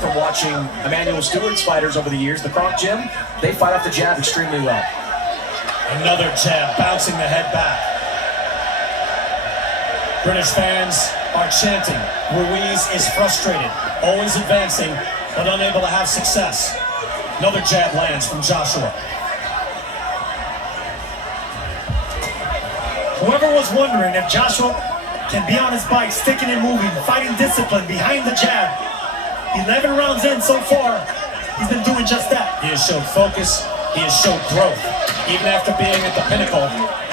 from watching Emmanuel Stewart's fighters over the years, the Kronk Gym, they fight off the jab extremely well. Another jab, bouncing the head back. British fans are chanting. Ruiz is frustrated, always advancing, but unable to have success. Another jab lands from Joshua. Whoever was wondering if Joshua can be on his bike, sticking and moving, fighting discipline behind the jab. 11 rounds in so far, he's been doing just that. He has showed focus, he has showed growth. Even after being at the pinnacle,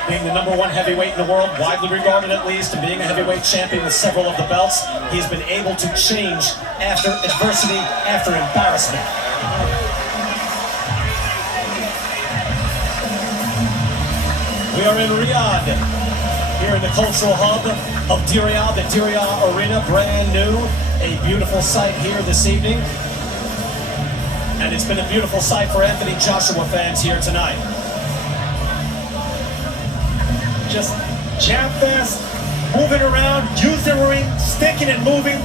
being the #1 heavyweight in the world, widely regarded at least, and being a heavyweight champion with several of the belts, he's been able to change after adversity, after embarrassment. We are in Riyadh, here in the cultural hub of Diriyah, the Diriyah Arena, brand new. A beautiful sight here this evening. And it's been a beautiful sight for Anthony Joshua fans here tonight. Just jab fast, moving around, using the ring, sticking and moving.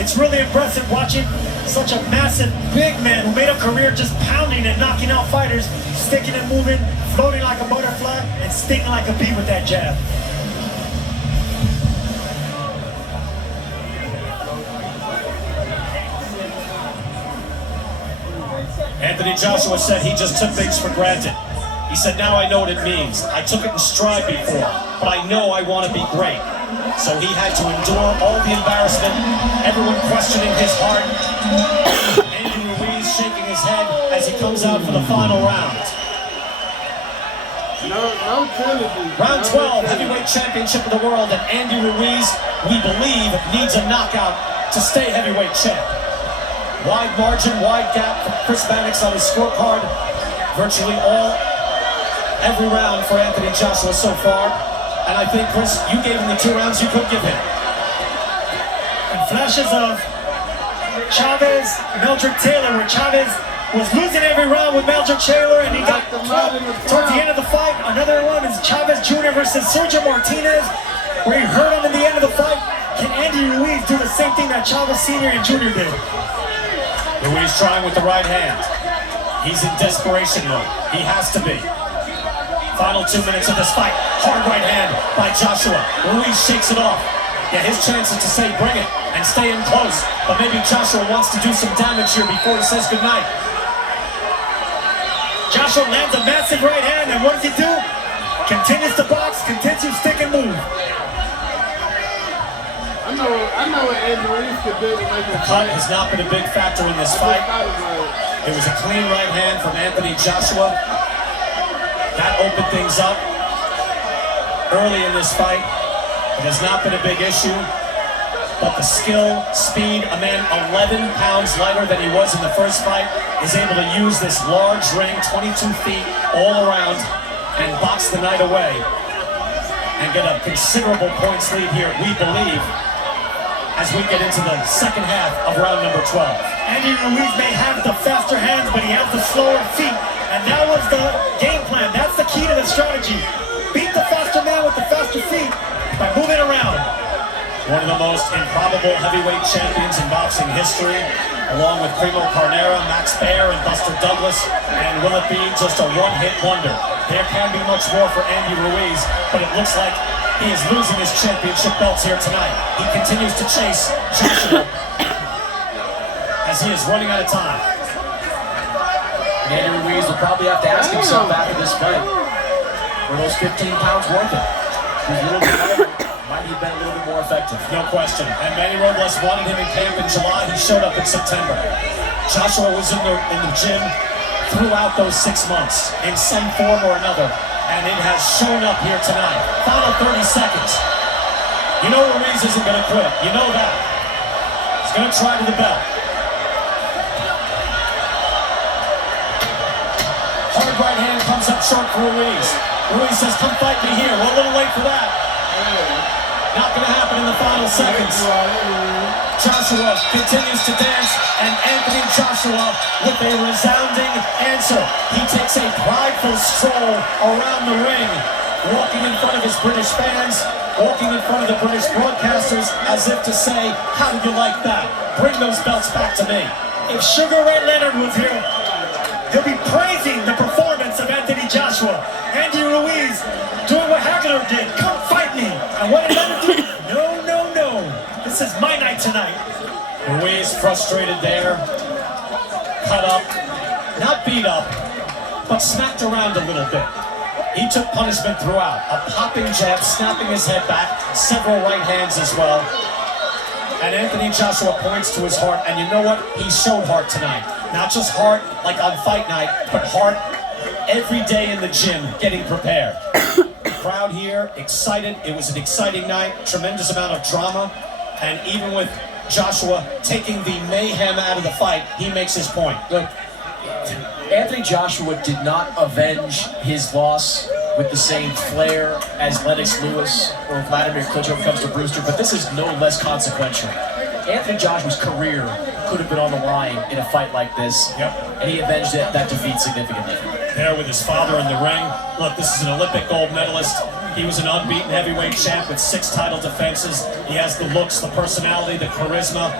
It's really impressive watching such a massive, big man who made a career just pounding and knocking out fighters, sticking and moving, floating like a butterfly, and stinging like a bee with that jab. Anthony Joshua said he just took things for granted. He said, now I know what it means. I took it in stride before, but I know I want to be great. So he had to endure all the embarrassment, everyone questioning his heart. Andy Ruiz shaking his head as he comes out for the final round. Round 12, heavyweight championship of the world, and Andy Ruiz, we believe, needs a knockout to stay heavyweight champ. Wide margin, wide gap for Chris Mannix on his scorecard. Virtually every round for Anthony Joshua so far. And I think, Chris, you gave him the 2 rounds you could give him. And flashes of Chavez, Meldrick Taylor, where Chavez was losing every round with Meldrick Taylor, and he got towards the end of the fight. Another one is Chavez Jr. versus Sergio Martinez, where he hurt him in the end of the fight. Can Andy Ruiz do the same thing that Chavez Sr. and Jr. did? Ruiz trying with the right hand. He's in desperation mode. He has to be. Final 2 minutes of this fight. Hard right hand by Joshua. Ruiz shakes it off. Yeah, his chance is to say bring it and stay in close. But maybe Joshua wants to do some damage here before he says goodnight. Joshua lands a massive right hand, and what does he do? Continues to box, continues to stick and move. I know what Andy Ruiz could do to make the cut has not been a big factor in this fight. It was a clean right hand from Anthony Joshua. That opened things up early in this fight. It has not been a big issue, but the skill, speed, a man 11 pounds lighter than he was in the first fight, is able to use this large ring, 22 feet all around, and box the night away and get a considerable points lead here, we believe, as we get into the second half of round number 12. Andy Ruiz may have the faster hands, but he has the slower feet. And that was the game plan. That's the key to the strategy. Beat the faster man with the faster feet by moving around. One of the most improbable heavyweight champions in boxing history, along with Primo Carnera, Max Baer, and Buster Douglas. And will it be just a one-hit wonder? There can be much more for Andy Ruiz, but it looks like he is losing his championship belts here tonight. He continues to chase Joshua as he is running out of time. And Andy Ruiz will probably have to ask himself after this fight, were those 15 pounds worth it? He's a little bit lighter, might have been a little bit more effective. No question. And Manny Robles wanted him in camp in July. He showed up in September. Joshua was in the gym throughout those 6 months in some form or another, and it has shown up here tonight. Final 30 seconds. You know Ruiz isn't going to quit. You know that. He's going to try to the belt. Hard right hand comes up short for Ruiz. Ruiz says, come fight me here. We're a little late for that. Not going to happen in the final seconds. Joshua continues to dance, and Anthony Joshua with a resounding answer. He takes a prideful stroll around the ring walking in front of his British fans, walking in front of the British broadcasters as if to say, how did you like that? Bring those belts back to me. If Sugar Ray Leonard was here, he'll be praising the performance of Anthony Joshua. Andy Ruiz doing what Hagler did. Come fight me. And what did Leonard do? No, no, no. This is my night tonight. Ruiz frustrated there, cut up, not beat up, but smacked around a little bit. He took punishment throughout. A popping jab, snapping his head back, several right hands as well. And Anthony Joshua points to his heart, and you know what? He showed heart tonight. Not just heart like on fight night, but heart every day in the gym getting prepared. Crowd here, excited. It was an exciting night, tremendous amount of drama, and even with Joshua taking the mayhem out of the fight, he makes his point. Look, Anthony Joshua did not avenge his loss with the same flair as Lennox Lewis or Vladimir Klitschko when it comes to Brewster, but this is no less consequential. Anthony Joshua's career could have been on the line in a fight like this, and he avenged that defeat significantly. There with his father in the ring. Look, this is an Olympic gold medalist. He was an unbeaten heavyweight champ with 6 title defenses. He has the looks, the personality, the charisma.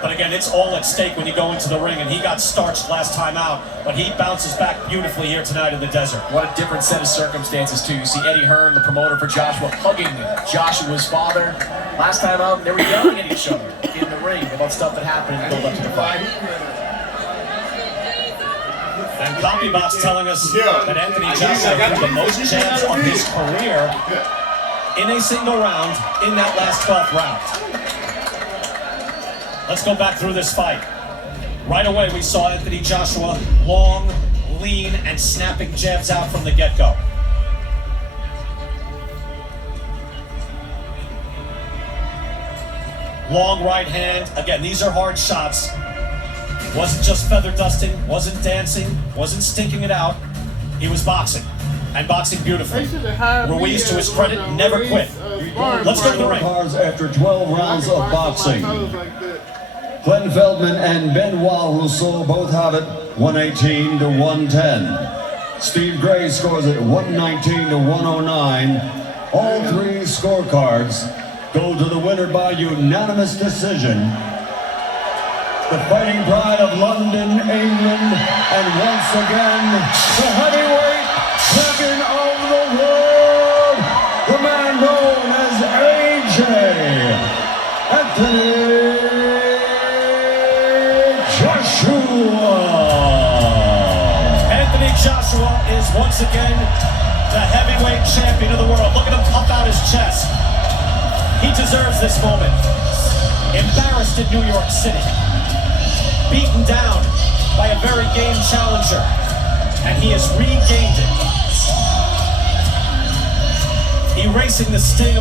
But again, it's all at stake when you go into the ring, and he got starched last time out, but he bounces back beautifully here tonight in the desert. What a different set of circumstances, too. You see Eddie Hearn, the promoter for Joshua, hugging Joshua's father. Last time out, they were yelling at each other in the ring about stuff that happened in the build up to the fight. And CopyBox telling us that Anthony Joshua threw the most jabs of his career in a single round in that last 12th round. Let's go back through this fight. Right away, we saw Anthony Joshua long, lean, and snapping jabs out from the get-go. Long right hand. Again, these are hard shots. Wasn't just feather dusting, wasn't dancing, wasn't stinking it out. He was boxing, and boxing beautifully. Ruiz, to his credit, never quit. Let's go to the ring. After 12 rounds of boxing, Glenn Feldman and Benoit Rousseau both have it 118 to 110. Steve Gray scores it 119 to 109. All 3 scorecards go to the winner by unanimous decision. The fighting pride of London, England, and once again, the heavyweight champion of the world, the man known as AJ, Anthony Joshua. Anthony Joshua is once again the heavyweight champion of the world. Look at him puff out his chest. He deserves this moment. Embarrassed in New York City. Beaten down by a very game challenger, and he has regained it. Erasing the sting of